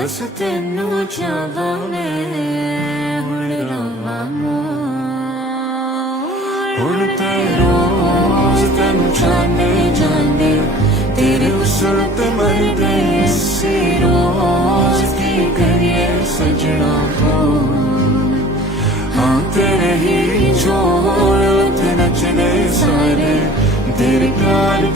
बस तेनू चाहवा मैं हुण रवा हुण ते रोज तेनू जाने जाने तेरे उसल ते मर गए सी रोज की करिए सजना हो हाँ तेरे ही जोड़ ते नचने सारे तेरे प्यार